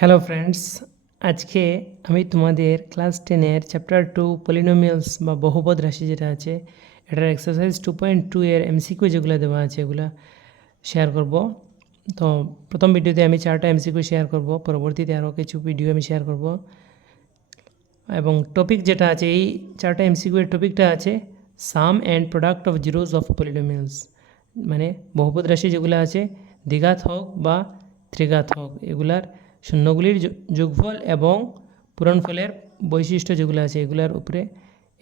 Hello friends, আজকে আমি তোমাদের ক্লাস 10-এর চ্যাপ্টার 2 পলিনোমিয়ালস বা বহুপদ রাশি যেটা আছে এটার এক্সারসাইজ 2.2 এর এমসিকিউ যেগুলো দেওয়া আছে এগুলো শেয়ার করব। তো প্রথম ভিডিওতে আমি 4টা এমসিকিউ শেয়ার করব, পরবর্তীতে আরও কিছু ভিডিও আমি শেয়ার করব। এবং টপিক যেটা আছে এই 4টা এমসিকিউ এর টপিকটা আছে sum and product of zeros of polynomials, মানে বহুপদ রাশি যেগুলো আছে দ্বিঘাত হোক বা ত্রিঘাত হোক এগুলার শূন্যগুলির যোগফল এবং পূরণফলের বৈশিষ্ট্য যেগুলো আছে এগুলার উপরে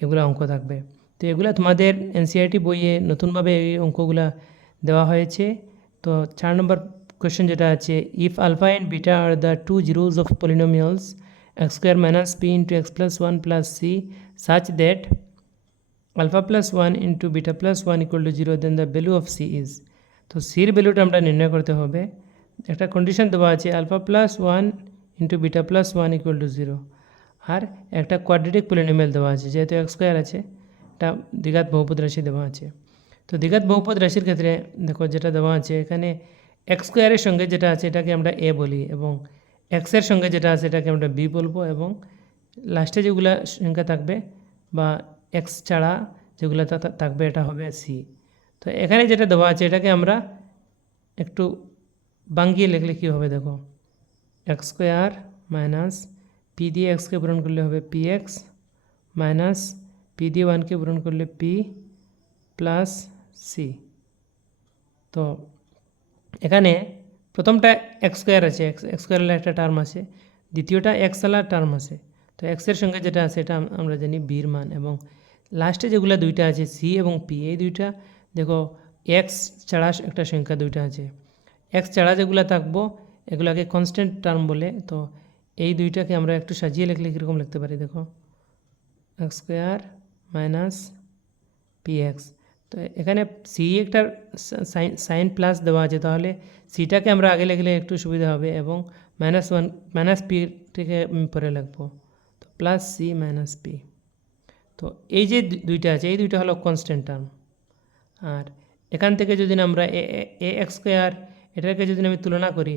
এগুলো অঙ্ক থাকবে। তো এগুলো তোমাদের এনসিআরটি বইয়ে নতুনভাবে এই অঙ্কগুলা দেওয়া হয়েছে। তো 4 নম্বর কোয়েশ্চেন যেটা আছে, if alpha and beta are the two zeros of polynomials x square minus p into x plus 1 plus c such that alpha plus 1 into beta plus 1 equal to 0, then the value of c is। তো সির ভ্যালুটা আমরা নির্ণয় করতে হবে। একটা condition দেওয়া আছে alpha plus 1 into beta plus 1 equal to 0, আর একটা কোয়াড্রেটিক পলিনোমিয়াল দেওয়া আছে, যেহেতু এক্স স্কোয়ার আছে এটা দ্বিঘাত বহুপদ রাশি দেওয়া আছে। তো দ্বিঘাত বহুপদ রাশির ক্ষেত্রে দেখো যেটা দেওয়া আছে এখানে এক্স স্কোয়ারের সঙ্গে যেটা আছে এটাকে আমরা এ বলি এবং এক্সের সঙ্গে যেটা আছে এটাকে আমরা বি বলবো এবং লাস্টে যেগুলো সংখ্যা থাকবে বা এক্স ছাড়া যেগুলো থাকবে এটা হবে সি। তো এখানে যেটা দেওয়া আছে এটাকে আমরা একটু বাঙ্গিয়ে লিখলে কী হবে দেখো, এক্স স্কোয়ার মাইনাস পি দিয়ে এক্সকে পূরণ করলে হবে পি এক্স মাইনাস পি দিয়ে 1কে পূরণ করলে পি প্লাস সি। তো এখানে প্রথমটা এক্স স্কোয়ার আছে, এক্স স্কোয়ারের একটা টার্ম আছে, দ্বিতীয়টা এক্স আলার টার্ম আছে। তো এক্সের সঙ্গে যেটা আছে এটা আমরা জানি বির মান, এবং লাস্টে যেগুলো দুইটা আছে সি এবং পি, এই দুইটা দেখো এক্স ছাড়া একটা সংখ্যা দুইটা আছে, এক্স ছাড়া যেগুলো থাকবো এগুলোকে কনস্ট্যান্ট টার্ম বলে। তো এই দুইটাকে আমরা একটু সাজিয়ে লিখলে কীরকম লিখতে পারি দেখো, x square minus P x. তো এখানে সি একটা সাইন প্লাস দেওয়া আছে, তাহলে সিটাকে আমরা আগে লিখলে একটু সুবিধা হবে এবং -1 মাইনাস পিটাকে পরে লিখবো, তো প্লাস সি মাইনাস পি। তো এই যে দুইটা আছে এই দুইটা হলো কনস্ট্যান্ট টার্ম। আর এখান থেকে যদি আমরা এ এক্স স্কোয়ার এটাকে যদি আমি তুলনা করি,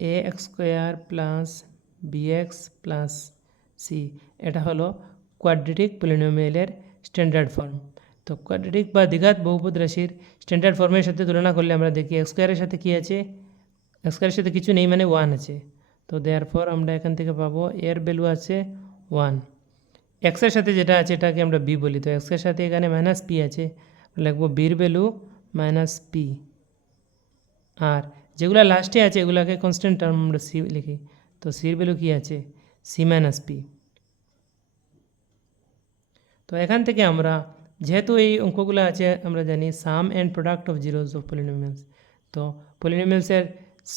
a x square plus b x plus c, এটা হলো কোয়াড্রেটিক পলিনোমিয়ালের স্ট্যান্ডার্ড ফর্ম। তো কোয়াড্রেটিক বা দ্বিঘাত বহুপদ রাশির স্ট্যান্ডার্ড ফর্মের সাথে তুলনা করলে আমরা দেখি এক্স স্কোয়ারের সাথে কী আছে, এক্স স্কোয়ারের সাথে কিছু নেই মানে 1 আছে। তো দেয়ারফর আমরা এখান থেকে পাবো এর ভ্যালু আছে 1। এক্সের সাথে যেটা আছে এটাকে আমরা বি বলি, তো এক্সের সাথে এখানে মাইনাস পি আছে, লিখবো বির ভ্যালু মাইনাস পি। আর যেগুলো লাস্টে আছে এগুলোকে কনস্ট্যান্ট টার্ম আমরা সি লিখি, তো সির ভ্যালু কী আছে সি মাইনাস পি। তো এখান থেকে আমরা যেহেতু এই অঙ্কগুলো আছে আমরা জানি sum and product of zeros of polynomials, তো পলিনোমিয়ালসের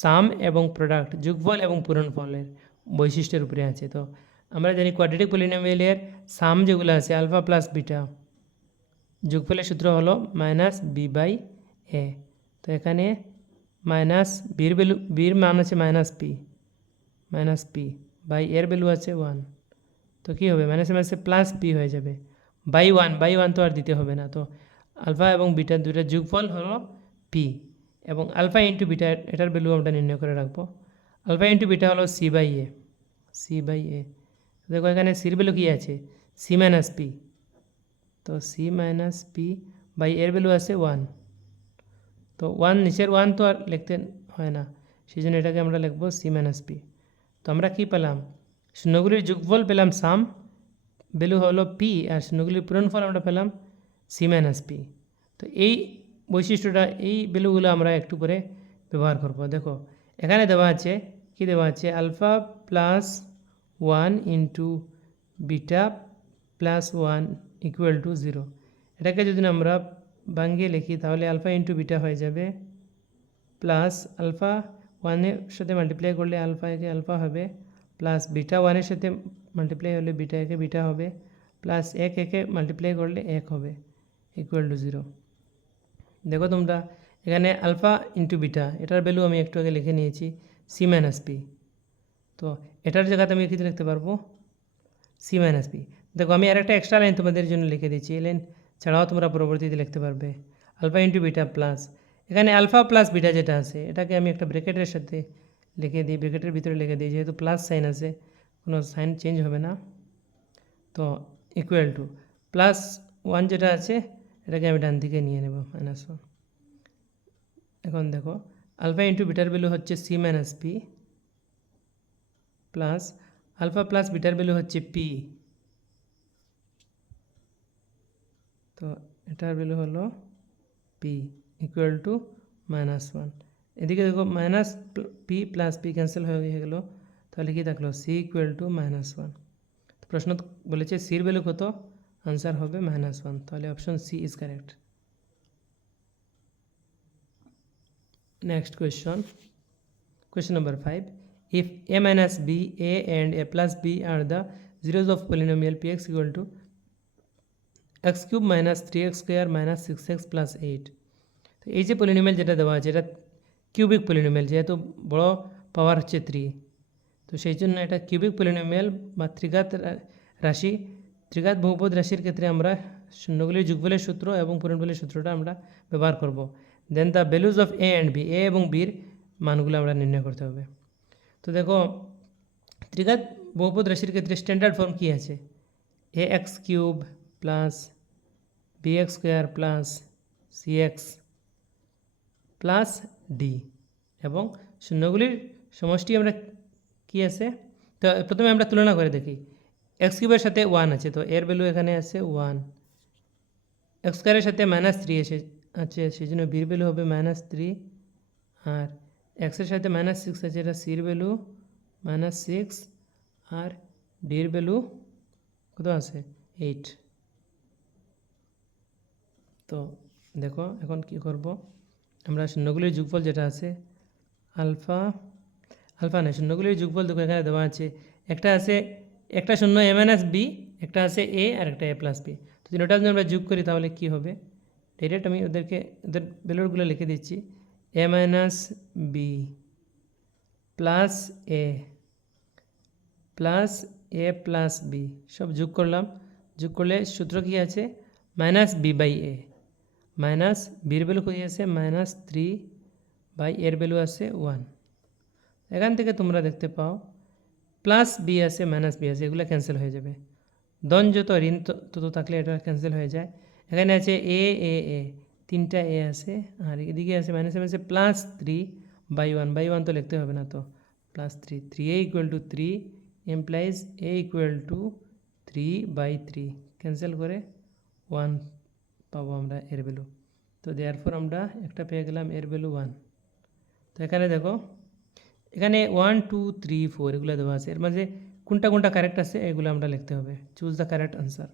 সাম এবং প্রোডাক্ট যোগফল এবং পূরণফলের বৈশিষ্ট্যের উপরে আছে। তো আমরা জানি কোয়াড্রেটিক পলিনোমিয়ালের সাম যেগুলো আছে আলফা প্লাস বিটা, যোগফলের সূত্র হলো মাইনাস বি বাই এ। তো এখানে মাইনাস বির মান আছে মাইনাস পি বাই এর ভ্যালু আছে 1। তো কী হবে মাইনাসে মাইনাসে প্লাস পি হয়ে যাবে বাই ওয়ান তো আর দিতে হবে না। তো আলফা এবং বিটার দুইটার যোগফল হলো পি এবং আলফা ইন্টু বিটা এটার ভ্যালু আমরা নির্ণয় করে রাখবো। আলফা ইন্টু বিটা হলো সি বাই এ। দেখো এখানে সির ভ্যালু কী আছে সি মাইনাস পি, তো সি মাইনাস পি বাই এর ভ্যালু আছে 1। তো 1 নিচের 1 তো আর লিখতে হয় না, সেই জন্য এটাকে আমরা লিখবো সি মাইনাস পি। তো আমরা কী পেলাম, শূন্যগুলির যোগফল পেলাম সাম, ভ্যালু হলো পি, আর শূন্যগুলির পূরণফল আমরা পেলাম সি মাইনাস পি। তো এই বৈশিষ্ট্যটা এই ভ্যালুগুলো আমরা একটু করে ব্যবহার করব। দেখো এখানে দেওয়া আছে কি দেওয়া আছে alpha plus 1 into beta plus 1 equal to 0। এটাকে যদি আমরা ভাঙিয়ে লিখি তাহলে আলফা ইন্টু বিটা হয়ে যাবে প্লাস আলফা 1-এর সাথে মাল্টিপ্লাই করলে আলফা হবে প্লাস বিটা 1-এর সাথে মাল্টিপ্লাই হলে বিটা হবে প্লাস একে মাল্টিপ্লাই করলে 1 হবে ইকুয়াল টু 0। দেখো তোমরা এখানে আলফা ইন্টু বিটা এটার ভ্যালু আমি একটু আগে লিখে নিয়েছি সি মাইনাস পি, তো এটার জায়গাতে আমি কী লিখতে পারবো সি মাইনাস পি। দেখো আমি আরেকটা এক্সট্রা লাইন তোমাদের জন্য লিখে দিচ্ছি, এই লাইন ছাড়াও তোমরা পরবর্তীতে লিখতে পারবে আলফা ইন্টু বিটা প্লাস এখানে আলফা প্লাস বিটা যেটা আছে এটাকে আমি একটা ব্র্যাকেটের সাথে লিখে দিই, ব্র্যাকেটের ভিতরে লিখে দিই, যেহেতু প্লাস সাইন আছে কোনো সাইন চেঞ্জ হবে না। তো ইকুয়াল টু +1 যেটা আছে এটাকে আমি ডান দিকে নিয়ে নেব -1। এখন দেখো আলফা ইন্টু বিটার ভ্যালু হচ্ছে c minus p, plus alpha plus বিটার ভ্যালু হচ্ছে পি। তো এটার ভ্যালু হলো পি ইকুয়াল টু -1। এদিকে দেখো minus p plus P cancel হয়ে গেল, তাহলে কি থাকলো সি ইকুয়াল টু -1। প্রশ্ন বলেছে সির ভ্যালু কত, আনসার হবে -1, তাহলে option c is correct. Next question number 5. If a minus b, a and a plus b are the zeros of polynomial px equal to x cube minus 3x square minus 6x plus 8. তো এই যে polynomial যেটা দেওয়া আছে এটা cubic polynomial, যেহেতু বড় পাওয়ার হচ্ছে 3, তো সেই জন্য এটা কিউবিক পলিনোমিয়াল বা ত্রিঘাত রাশি, ত্রিঘাত বহুপদ রাশির ক্ষেত্রে আমরা শূন্যগুলির যোগফলের সূত্র এবং পূরণফলের সূত্রটা আমরা ব্যবহার করব। Then the values of a and b, a এবং বির মানগুলো আমরা নির্ণয় করতে হবে। তো দেখো ত্রিঘাত বহুপদ রাশির ক্ষেত্রে স্ট্যান্ডার্ড ফর্ম কী আছে, a x cube plus b x square plus c x plus d, এবং শূন্যগুলির সমষ্টি আমরা কী আছে, তো প্রথমে আমরা তুলনা করে দেখি। এক্স কিউবের সাথে 1 আছে, তো এর ভ্যালু এখানে আছে 1। এক্স স্কোয়ারের সাথে -3 আছে, সেই জন্য বির ভ্যালু হবে -3। আর এক্সের সাথে -6 আছে, এটা সির ভ্যালু -6। আর ডির ভ্যালু কত আছে 8। তো দেখো এখন কি করব, আমরা শূন্যগুলির যোগফল যেটা আছে আলফা নয়, শূন্যগুলির যোগফল দেখো এখানে দেওয়া আছে, একটা আছে একটা শূন্য এ মাইনাস বি, একটা আছে এ আর একটা এ প্লাস বি। তো তিনটা যদি আমরা যোগ করি তাহলে কি হবে, ডাইরেক্ট আমি ওদের ভ্যালুগুলো লিখে দিচ্ছি, এ মাইনাস বি প্লাস এ প্লাস এ প্লাস বি, সব যোগ করলাম, যোগ করলে সূত্র কী আছে -b/a, মাইনাস বির ভ্যালু কী আছে -3 এর ভ্যালু আছে 1। এখান থেকে তোমরা দেখতে পাও প্লাস বি আছে মাইনাস বি আছে, এগুলো ক্যান্সেল হয়ে যাবে, ধন যত ঋণ তত থাকলে এটা ক্যান্সেল হয়ে যায়। এখানে আছে এ এ এ, তিনটা এ আছে, আর এদিকে আছে মাইনাস আছে +3/1 তো লিখতে হবে না, তো +3, 3a = 3 implies a = 3/3, ক্যান্সেল করে 1 পাবো আমরা এর ভ্যালু। তো দেয়ারফর আমরা একটা পেয়ে গেলাম এর ভ্যালু 1। তো এখানে দেখো এখানে 1 2 3 4 এগুলো দেওয়া আছে, এর মাঝে কোনটা কারেক্ট আছে এগুলো আমরা লিখতে হবে, চুজ দ্য কারেক্ট আনসার।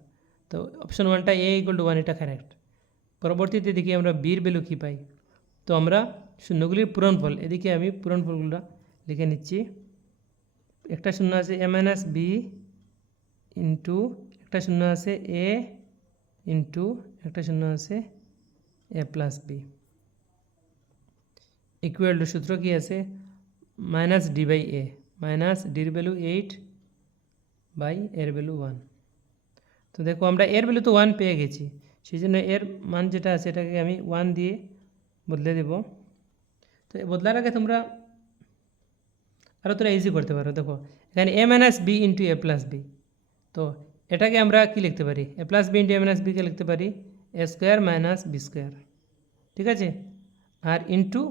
তো অপশন 1টা a = 1 এটা কারেক্ট। পরবর্তীতে দেখি আমরা বির ভ্যালু কী পাই, তো আমরা শূন্যগুলির পূরণফল, এদিকে আমি পূরণফলগুলো লিখে নিচ্ছি। একটা শূন্য আছে a মাইনাস বি ইন্টু একটা শূন্য আছে a ইন্টু একটা শূন্য আছে a plus b equal to, সূত্র কী আছে -d/a, মাইনাস ডির ভ্যালু 8 এর ভ্যালু 1। তো দেখো আমরা এর ভ্যালু তো 1 পেয়ে গেছি, সেই জন্য এর মান যেটা আছে এটাকে আমি 1 দিয়ে বদলে দেব। তো বদলার আগে তোমরা আরও তোরা ইজি করতে পারো, দেখো এখানে a minus b into a plus b, তো এটাকে আমরা কি লিখতে পারি, a plus b into a minus বিকে লিখতে পারি a square minus b square, ঠিক আছে। আর ইন্টু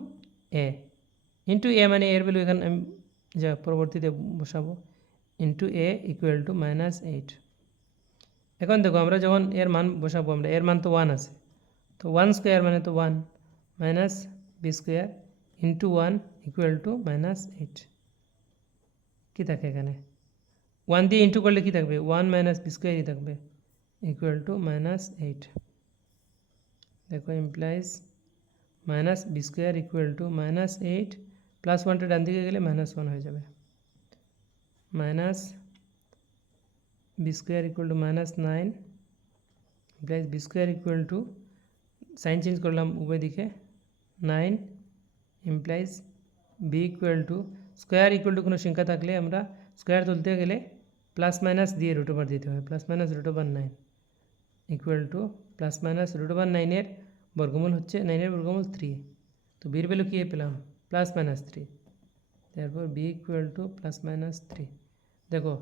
এ মানে এর ভ্যালু এখানে আমি যা পরবর্তীতে বসাবো, ইন্টু এ ইকুয়াল টু -8। এখন দেখো আমরা যখন এর মান বসাবো, আমরা এর মান তো 1 আছে, তো 1 স্কোয়ার মানে তো 1 minus b square into 1 equal to -8। কী থাকে এখানে 1 দিয়ে ইন্টু করলে কী থাকবে, 1 মাইনাস বি স্কোয়ারই থাকবে ইকুয়াল টু -8। দেখো implies minus b square equal to -8 plus 1টা ডান দিকে গেলে -1 হয়ে যাবে, minus b square equal to -9 implies b square equal to, sign change করলাম উভয় দিকে 9 implies b equal to, square equal to কোনো সংখ্যা থাকলে আমরা স্কোয়ার তুলতে গেলে প্লাস মাইনাস দিয়ে √ওভার দিতে হয়, +-√9 ইকুয়াল টু +-√9 বর্গমূল হচ্ছে 9 এর বর্গমূল 3। তো বির ভ্যালু কী পেলাম +-3, তারপর b equal to plus minus 3। দেখো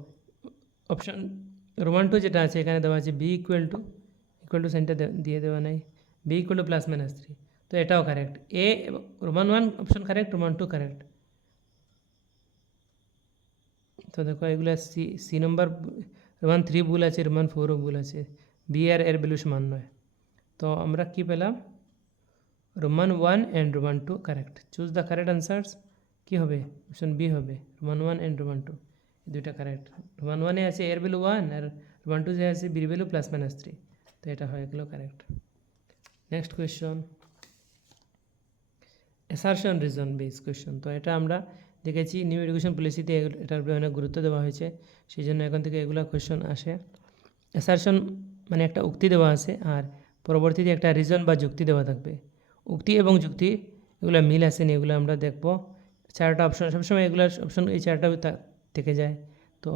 অপশন রোমান 2 যেটা আছে এখানে দেওয়া আছে বি ইকুয়াল টু সাইনটা দিয়ে দেওয়া নাই, b equal to plus minus 3, তো এটাও কারেক্ট। এ Roman 1 option correct, Roman 2 correct. তো দেখো এগুলো সি নম্বর রোমান 3 ভুল আছে, রোমান 4ও ভুল আছে, বি আর এর ভ্যালু সমান নয়। তো আমরা কি পেলাম, Roman 1 and Roman 2 correct. Choose the correct answers, কী হবে, অপশন বি হবে, রোমান 1 অ্যান্ড রোমান 2 এই দুইটা কারেক্ট। রোমান 1-এ আছে এর ভ্যালু 1 আর রোমান 2 যে আছে বির ভ্যালু প্লাস মাইনাস 3, তো এটা হয়ে গেল correct. Next question, assertion reason base question. তো এটা আমরা দেখেছি নিউ এডুকেশন পলিসিতে এটার উপরে অনেক গুরুত্ব দেওয়া হয়েছে, সেই জন্য এখন থেকে এগুলো কোয়েশ্চন আসে। অ্যাসারশন মানে একটা উক্তি দেওয়া আছে আর পরবর্তীতে একটা রিজন বা যুক্তি দেওয়া থাকবে। উক্তি এবং যুক্তি এগুলো মিল আছে নি, এগুলো আমরা দেখব। 4টা অপশন, সবসময় এগুলোর অপশন এই 4টা থেকে যায়। তো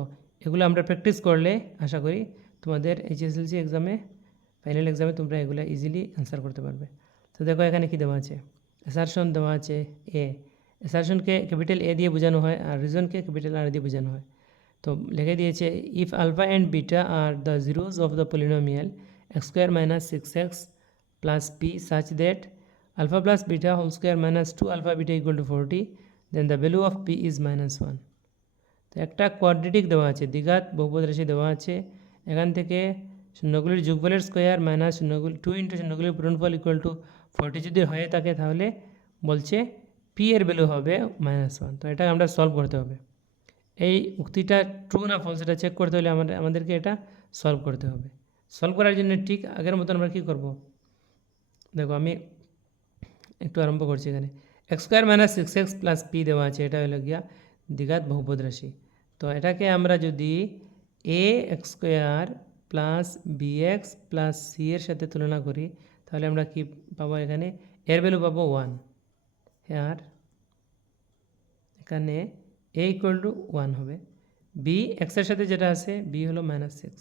এগুলো আমরা প্র্যাকটিস করলে আশা করি তোমাদের HSLC এক্সামে, ফাইনাল এক্সামে তোমরা এগুলো ইজিলি অ্যান্সার করতে পারবে। তো দেখো এখানে কি দেওয়া আছে, অ্যাসারশন দেওয়া আছে এ, অ্যাসারশনকে ক্যাপিটাল এ দিয়ে বোঝানো হয় আর রিজনকে ক্যাপিটাল আর দিয়ে বোঝানো হয়। তো লিখে দিয়েছে if alpha and beta are the zeros of the polynomial x square minus 6x plus p such that alpha plus beta whole square minus 2 alpha beta equal to 40, then the value of p is -1। তো একটা quadratic দেওয়া আছে, দ্বিঘাত বহুপদ রাশি দেওয়া আছে, এখান থেকে শূন্যগুলির যোগফলের স্কোয়ার মাইনাস 2 ইন্টু শূন্যগুলির পূরণফল ইকুয়াল টু 40 যদি হয়ে থাকে তাহলে বলছে পি এর ভ্যালু হবে -1। তো এটা আমরা সলভ করতে হবে। এই উক্তিটা ট্রু না ফলস এটা চেক করতে হলে আমাদেরকে এটা সলভ করতে হবে। সলভ করার জন্য ঠিক আগের মতন আমরা কী করব, দেখো আমি একটু আরম্ভ করছি। এখানে x square minus 6x plus P দেওয়া আছে, এটা হলো গিয়া দ্বিঘাত বহুপদ রাশি। তো এটাকে আমরা যদি a x square plus b x plus c এর সাথে তুলনা করি তাহলে আমরা কি পাবো, এখানে এর ভ্যালু পাবো 1, আর এখানে এ ইকুয়াল টু 1 হবে। বি এক্সের সাথে যেটা আছে বি হলো -6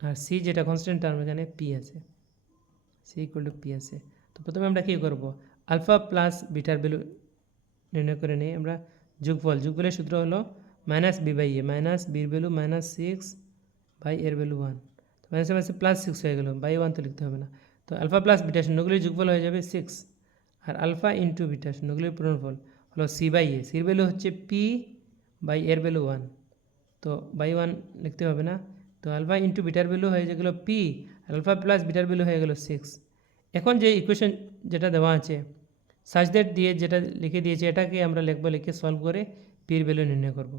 আর সি যেটা কনস্ট্যান্ট টার্ম এখানে পি আছে, সি ইকুয়াল টু পি আছে। তো প্রথমে আমরা কী করব, আলফা প্লাস বিটার ভ্যালু নির্ণয় করে নিই আমরা। যোগফলের সূত্র হলো minus b by a, minus বির ভ্যালু -6 বাই এর ভ্যালু 1, তো মাইনাসে মাইনাসে +6 হয়ে গেল, বাই 1 তো লিখতে হবে না। তো আলফা প্লাস বিটা শূন্যগুলির যোগফল হয়ে যাবে 6 আর আলফা ইন্টু বিটা শূন্যগুলির পূরণফল হলো সি বাই এ, সির ভ্যালু হচ্ছে পি বাই এর ভ্যালু 1, তো বাই 1 লিখতে হবে না। তো আলফা ইন্টু বিটার ভ্যালু হয়ে গেলো পি, আলফা প্লাস বিটার ভ্যালু হয়ে গেলো 6। এখন যে ইকুয়েশন যেটা দেওয়া আছে সাচ দ্যাট দিয়ে যেটা লিখে দিয়েছে এটাকে আমরা লিখবো, লিখে সলভ করে পির ভ্যালু নির্ণয় করব।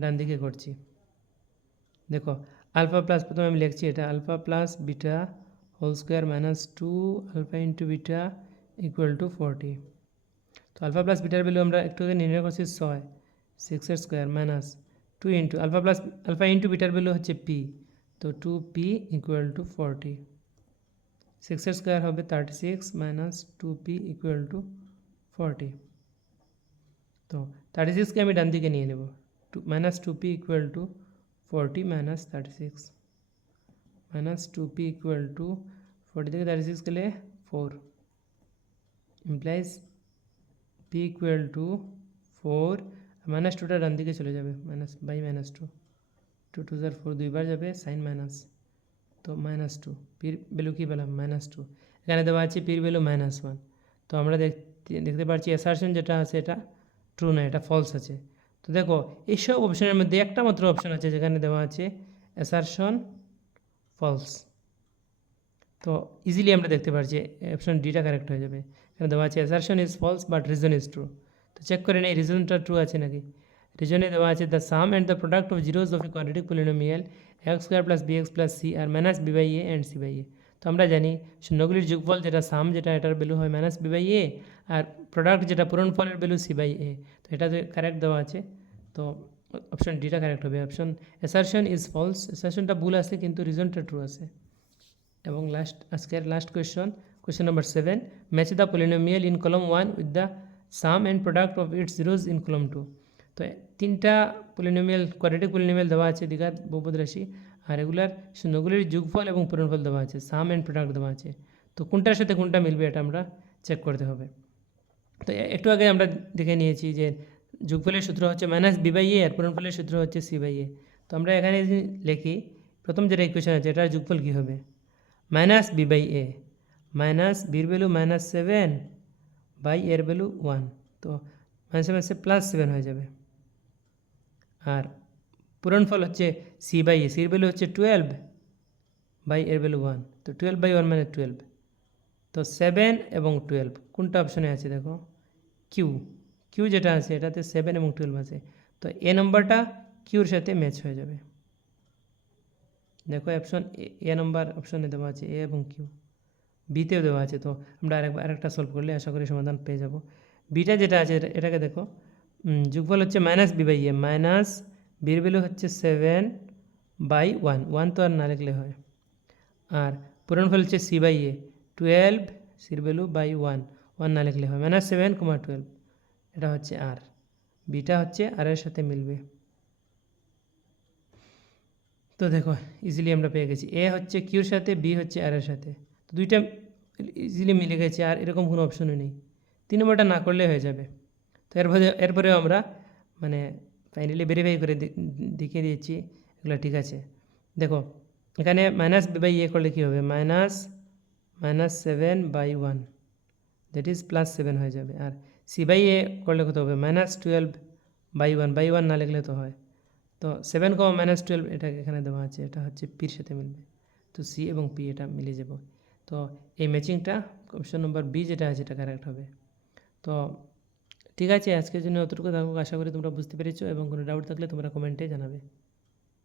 ডান দিকে করছি, দেখো আলফা প্লাস, প্রথমে আমি লিখছি এটা alpha plus beta whole square minus 2 alpha into beta equal to 40। তো আলফা প্লাস বিটার ভ্যালু আমরা একটু আগে নির্ণয় করছি 6 square minus 2 into alpha into বিটার ভ্যালু হচ্ছে পি, তো 2p ইকুয়াল টু 40। 6 স্কোয়ার হবে 36 মাইনাস 2p ইকুয়াল টু 40। তো 36কে আমি ডান দিকে নিয়ে নেব, minus 2p equal to 40 minus 36, minus 2p equal to 40 থেকে 36 গেলে 4 implies p equal to 4, minus 2টা ডান দিকে চলে যাবে, মাইনাস বাই -2, 2 2 4 দুইবার যাবে, সাইন মাইনাস, তো -2 পির ভ্যালু কী পেলাম -2। এখানে দেওয়া আছে পির ভ্যালু -1। তো আমরা দেখতে পাচ্ছি অ্যাসারশন যেটা আছে এটা ট্রু না, এটা ফলস আছে। তো দেখো এইসব অপশনের মধ্যে একটা মাত্র অপশন আছে যেখানে দেওয়া আছে অ্যাসারশন ফলস। তো ইজিলি আমরা দেখতে পাচ্ছি অপশন ডিটা কারেক্ট হয়ে যাবে। এখানে দেওয়া আছে assertion is false but reason is true. তো চেক করে নেই রিজনটা ট্রু আছে নাকি। রিজনে দেওয়া আছে the sum and the product of zeros of a quadratic polynomial x square plus bx plus c আর minus b by a and c by a. তো আমরা জানি শূন্যগুলির যোগফল যেটা সাম যেটা এটার ভ্যালু হয় মাইনাস বি বাই এ আর প্রোডাক্ট যেটা পূরণফলের ভ্যালু সি বাই এ। তো এটা কারেক্ট দেওয়া আছে, তো অপশন ডিটা কারেক্ট হবে। অপশন অ্যাসারশন ইজ ফলস, অ্যাসারশনটা ভুল আছে কিন্তু রিজনটা ট্রু আছে। এবং আজকের last question number 7, match the polynomial in column 1 with the sum and product of its zeros in column 2। তো 3টা পলিনোমিয়াল কোয়াড্রেটিক পলিনোমিয়াল দেওয়া আছে দ্বিঘাত বহুপদ রাশি, আর রেগুলার শূন্যগুলির যোগফল এবং পূরণফল দেওয়া আছে, সাম অ্যান্ড প্রোডাক্ট দেওয়া আছে। তো কোনটার সাথে কোনটা মিলবে এটা আমরা চেক করতে হবে। তো একটু আগে আমরা দেখে নিয়েছি যে যোগফলের সূত্র হচ্ছে মাইনাস বি বাই এ আর পূরণফলের সূত্র হচ্ছে সি বাই এ। তো আমরা এখানে যদি লিখি প্রথম যেটা ইকুয়েশন আছে এটার যোগফল কী হবে, minus b by a minus বির ভ্যালু -7 বাই এর ভ্যালু 1, তো -7 +7 হয়ে যাবে। আর পূরণফল হচ্ছে সি বাই এ, সির ভ্যালু হচ্ছে 12 বাই এর ভ্যালু 1, তো 12 বাই 1 মানে 12। তো 7 এবং 12 কোনটা অপশনে আছে দেখো, কিউ, কিউ যেটা আছে এটাতে 7 এবং 12 আছে, তো এ নম্বরটা কিউর সাথে ম্যাচ হয়ে যাবে। দেখো অপশন এ নম্বর অপশনে দেওয়া আছে এ এবং কিউ, বিতেও দেওয়া আছে। তো আমরা আরেকটা সলভ করলে আশা করি সমাধান পেয়ে যাব। বিটা যেটা আছে এটাকে দেখো, যোগফল হচ্ছে minus b by a minus বির ভ্যালু হচ্ছে 7 বাই 1, 1 তো আর না লিখলে হয়। আর পূরণফল হচ্ছে সি বাই এ 12 সির ভ্যালু বাই 1, 1 না লিখলে হয়, -7, 12, এটা হচ্ছে আর, বিটা হচ্ছে আর এর সাথে মিলবে। তো দেখো ইজিলি আমরা পেয়ে গেছি, এ হচ্ছে কিউর সাথে, বি হচ্ছে আর এর সাথে, তো দুইটা ইজিলি মিলে গেছে, আর এরকম কোনো অপশনই নেই, 3 নম্বরটা না করলে হয়ে যাবে। তো এরপরেও আমরা মানে ফাইনালি ভেরিফাই করে দেখিয়ে দিয়েছি এগুলো ঠিক আছে। দেখো এখানে মাইনাস বি বাই এ করলে কী হবে, -7 বাই 1 দ্যাট ইজ +7 হয়ে যাবে। আর সি বাই এ করলে কত হবে, -12 বাই 1, বাই 1 না লিখলে তো হয়, তো 7, -12 এটা এখানে দেওয়া আছে, এটা হচ্ছে পির সাথে মিলবে, তো সি এবং পি এটা মিলে যাব। তো এই ম্যাচিংটা অপশন নম্বর বি যেটা আছে এটা কারেক্ট হবে। তো ঠিক আছে, আজকের জন্য অতটুকু থাকুক, আশা করি তোমরা বুঝতে পেরেছো এবং কোনো ডাউট থাকলে তোমরা কমেন্টে জানাবে।